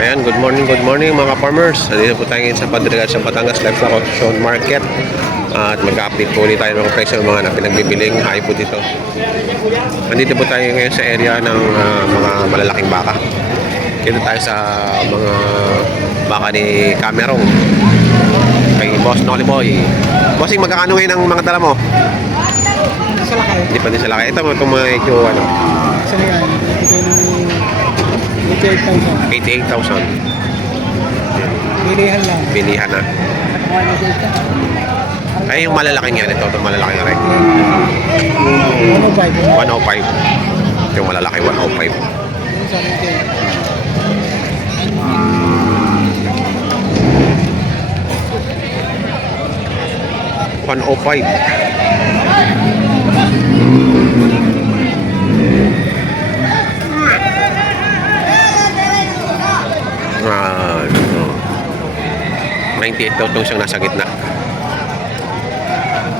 Ayan, good morning mga farmers. Dito po tayo ngayon sa Padre sa Batangas Livestock Auction Market. At mag-update po ulit tayo ng presyo ng mga pinagbibiling hay po dito. Nandito po tayo ngayon sa area ng mga malalaking baka. Dito tayo sa mga baka ni Camerong. Kay Boss Nolly Boy. Bossing, magkakano ngayon ang mga dala mo? Sa lakay. Hindi pa din sa laki. Ito itong mga ito, ano? Sa yan, ito ng 88,000. Bilihan lang. Bilihan na. Ay, yung malalaking yan. Ito, itong malalaking rin. 105. 105. Yung malalaki, 105. $105. Ah, 98 daw itong siyang nasa gitna.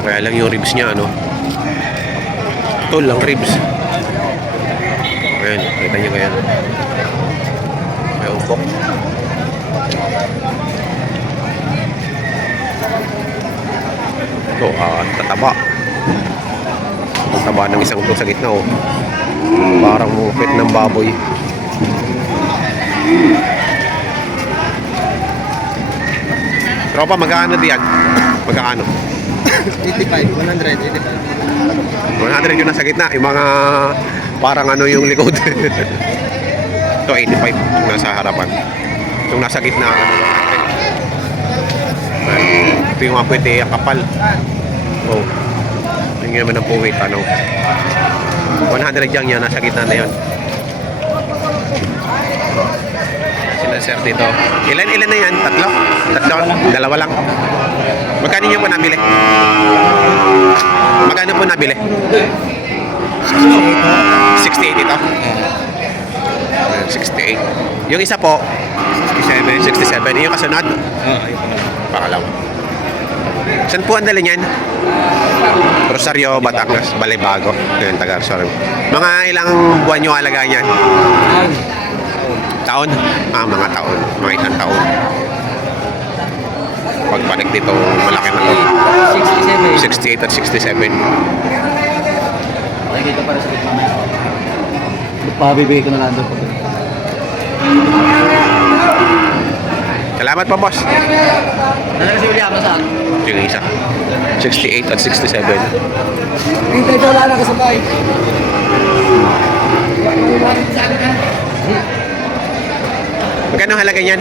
Kaya lang yung ribs niya, ano? Tol lang ribs. Ayan, kita nyo kaya. May umpok. Ito, tataba. Tataba ng isang ito sa gitna, oh. Parang mupit ng baboy. Tropa, magkano diyan? Magkano? 85, 185. 100 yung nasa gitna. Yung mga parang ano yung likod. Ito, 85 yung nasa harapan. Yung nasa gitna, ano, 100. Ito yung mga pwede kapal. Oh. Yung naman ang puwit, ano. 100 yung yan, nasa gitna na yun. Sila sir dito. Ilan na yan? Tatlo? Dalawa lang. Magkano nyo po nabili? Magkano po nabili? 68 ito? 68. Yung isa po? 67. Yung kasunod? Pakalaw. Saan po ang dali niyan? Rosario, Batangas, Balibago. Yan, taga Rosario. Mga ilang buwan nyo alaga niyan? Taon? Mga taon. Mga isang taon. Pagpanik dito, malaki na to. 68 at 67. Ay, dito para sa gitna. Pabibigay ko na lang doon. Salamat po, boss. Ano kasi uli ako saan? Yung isa. 68 at 67. Hintay daw lang nakasabay. Magkano halaga niyan?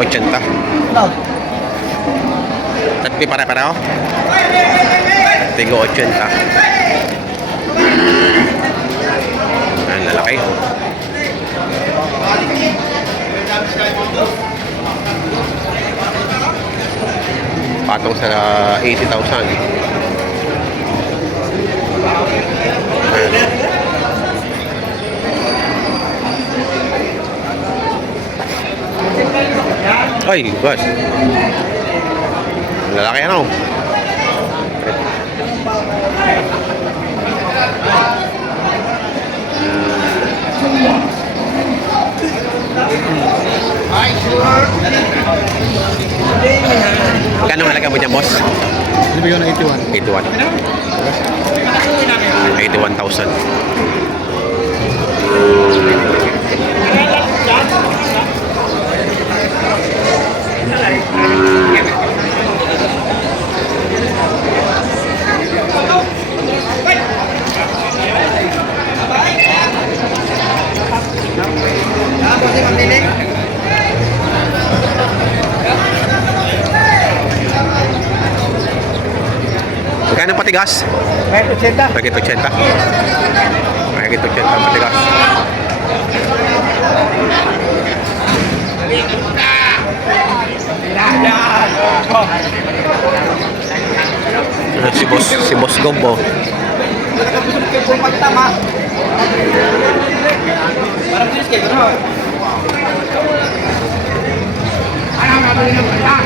80. Tatpi para-para, oh. Tigo 80. Ayan, lalaki. Patong sa 80,000. Ayan. Ay, boss. Lalaki ano? Kano halaga mo dyan, boss? Hindi ba yun 81? 81. 81,000. Magkano patigas? May 80. Pagit 80. Pagit 80 ang patigas. Si Boss Gombo.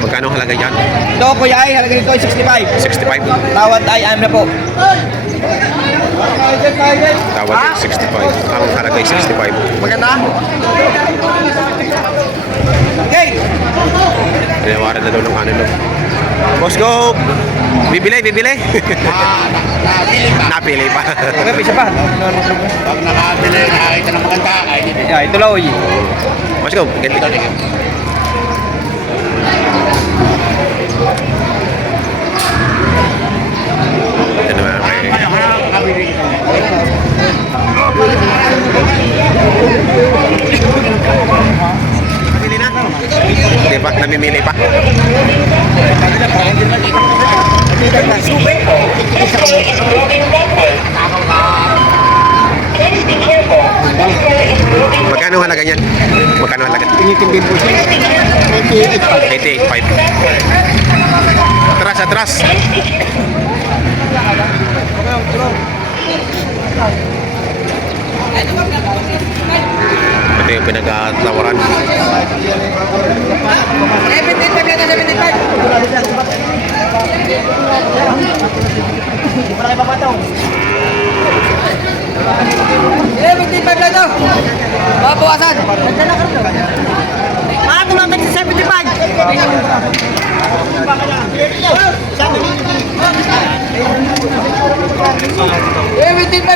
Magkano halaga yan? Ito kuya ay halaga nito ay 65. 65. Tawad ay ano na po. Tawad 65. Ang halaga ay 65. Maganda? Okay! Pinawaran na daw ng ano no. Boss go! Bibili, bibili. Napili pa. May isa pa. Pag nakabili, nakakita ng maganda, ay hindi. Ito lang, oy. Boss go. Ganti. Ito naman kay Nakabili kita. Namimili na? Hindi pa, namimili pa. Magkano halaga niyan? Magkano halaga? Tinitindig po siya. 88.5. Atras, atras. Ito yung pinag-atawaran. 75 lang ito. Babawasan. Bakit tumamit sa 75?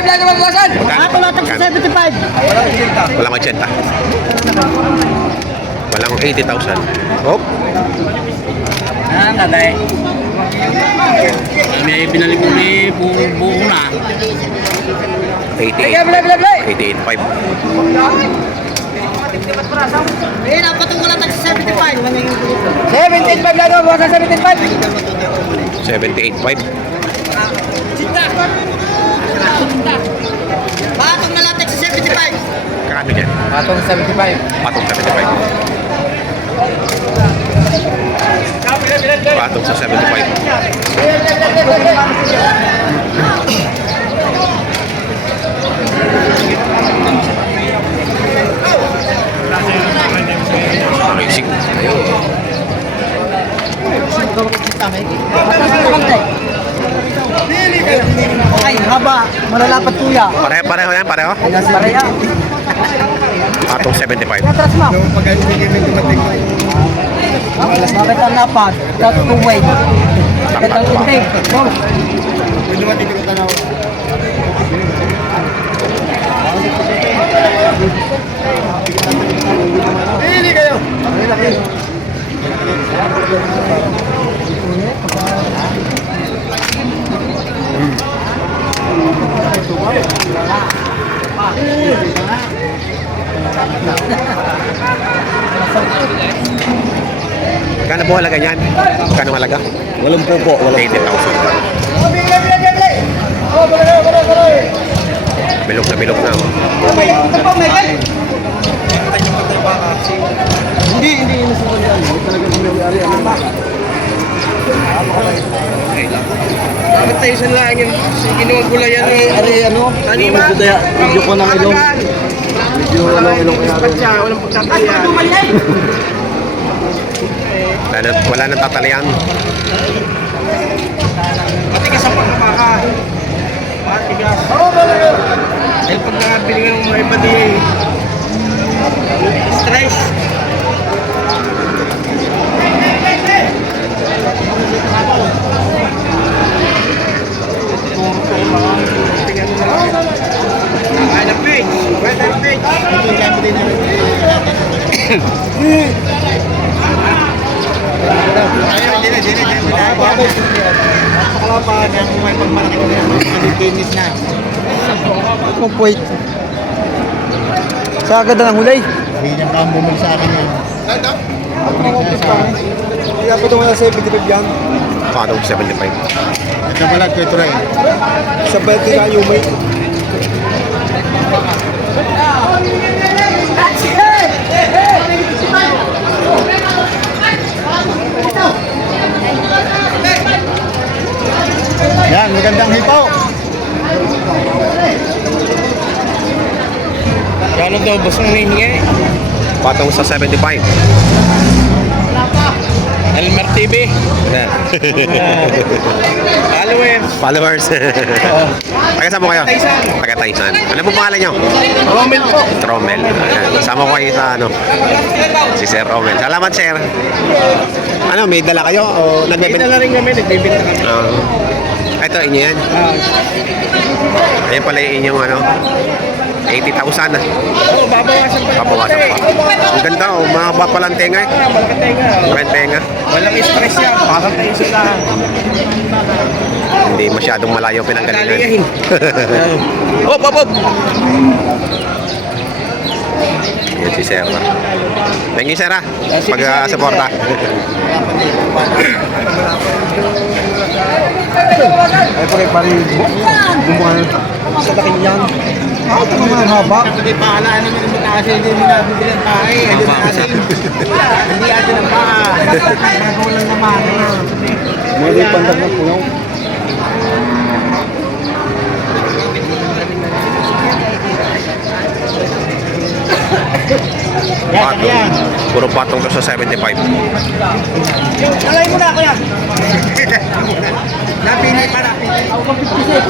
lang naman bawasan. Bakit tumatag sa 75? Walang 80. Walang 80,000. Oh, Nanay. May binalik mo ni buo na. 88. Bila. 88.5. Eh, napatong wala tag sa 75. 75 lang naman bawasan 75. 78.5. Patong na lang tag sa 75. Kakano dyan? Patong 75. Patong 75. Patong sa 75. Amazing. Ay, haba. Malalapat kuya. Pareho yan, pareho. Pareha. Patong 75. Atras mo. Bakit ang lapat? That's two way. Ito ang intake. Go. Pili kayo. Kano po halaga niyan? Kano halaga? Walang pupo. 80,000. Bilog na bilog na. Oh. Hindi nasusunod yan. Hindi talaga nangyayari ang baka. Bakit tayo sa lang yan? Ginugula yan. Ano? Video ko ng ilong. Video ko ng ilong kaya. Walang pagtataya. Wala nang tatalian. Matigas ang pagkabaka. Matigas. Dahil pag nakabili ng mga iba di stress. Ay, na page. Napakalapan ang may pagmalaki ko yan. Alikinis na. Ang point. Sa agad na ng hulay. Bilang ka ang bumili sa akin yan. Kaya pa itong 75 yan. Patong 75. Ito pala, ito rin. Sa bayad nila yung may... Yan, magandang hipaw. Yan ang daw, boss ang hihingi. Patong sa 75. Elmer TV. Followers. Followers. Taga saan mo kayo? Taysan. Taga Taysan. Ano po pangalan nyo? Romel po. Romel. Ayan. Sama ko kayo sa ano. Si Sir Romel. Salamat, Sir. Ano, may dala kayo? O May nagbebenta? na rin kami, nagbibenta kami. Ito, inyo yan. Ayan pala yung inyong ano. 80,000 na. Oo, babawasan pa. Papawasan pa. Ang ganda, oh. Mahaba palang tenga eh. Malaki tenga. Maraming tenga. Walang stress yan. Parang tayo sila. Hindi masyadong malayo pinanggalingan. Dalihin. Hop, hop, hop! Yan si Sir. Thank you, Sir, ah. Pag-suporta. Ay, pare-pare. Bumuhay. Sa takin yan. Ah, ito naman haba. Hindi pa alaan naman ang mataas. Hindi mo nabibili ang pahay. Hindi atin ang paa. Nagawa lang naman. May pandag na po yung. Patong. Puro patong to sa 75. Alay mo na, kuya. Napili pa, napili. Ako pa 56.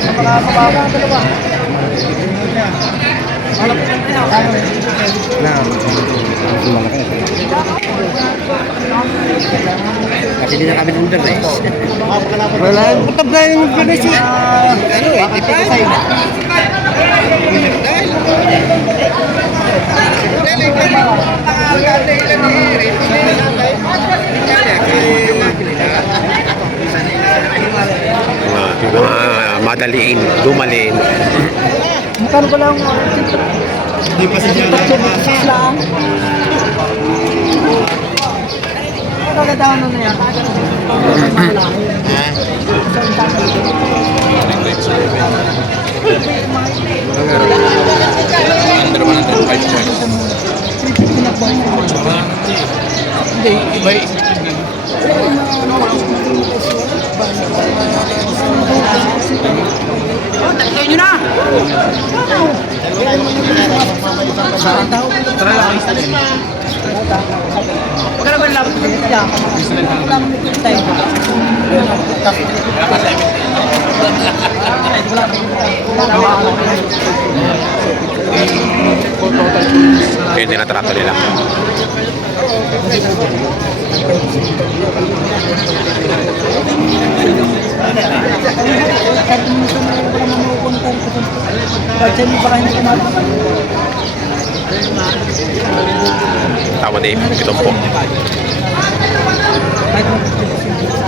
Napakakababa ang dalawa. Kasi hindi na kami ng dress. Wala, putab na yung dress eh. Ano eh, di pa kayo. Madaliin, dumalin. Magkano ko lang? Hindi pa siya lang. Kagadawan na yan. Hindi, iba eh. Tayo nyo na! Magkano ba yung lapot ng pizza? Wala mo nito tayo. Yun din natrato nila. Kahit minsan na wala mo makukontar ko. Kahit sa'yo baka hindi ka natin. Tama din, itong po. Kahit mo 55.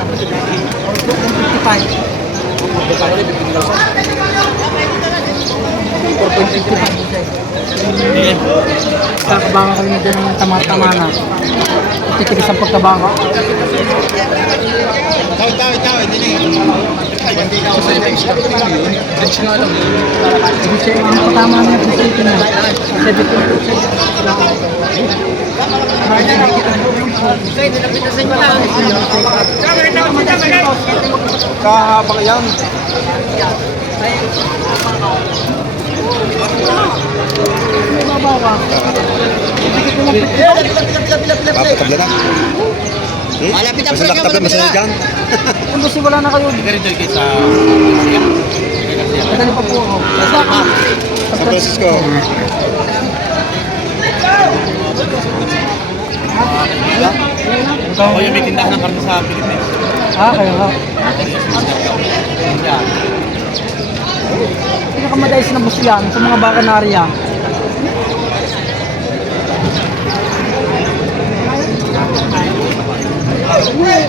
Kakabanga kayo na dyan ng tama-tama na. Titigis ang pagkabanga. Kasi ang patama na yung decision na 17%. Kahabang yan. Malapit ang presyo, malapit na. Kung gusto wala na kayo. Madali pa po ako. Sa Francisco. Ako yung may tindahan ng karne sa Pilipinas. Kayo nga. Pinakamadayos na bus yan sa mga bakanarya.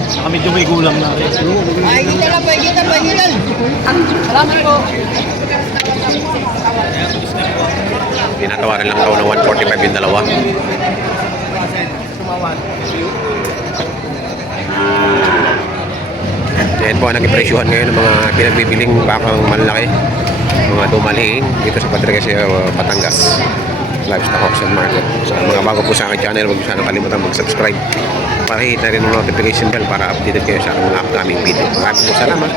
Saka medyo may gulang na rin. Salamat po. Pinatawaran lang daw na 145 yung dalawa. Yan po ang nag-ipresyuhan ngayon ng mga pinagbibiling bakang malaki, mga dumaliin dito sa Patricia, Batangas Livestock Auction Market. Sa mga bago po sa aking channel, huwag sana kalimutan mag-subscribe para hit na rin ang notification bell para updated kayo sa mga upcoming video. Maraming po salamat.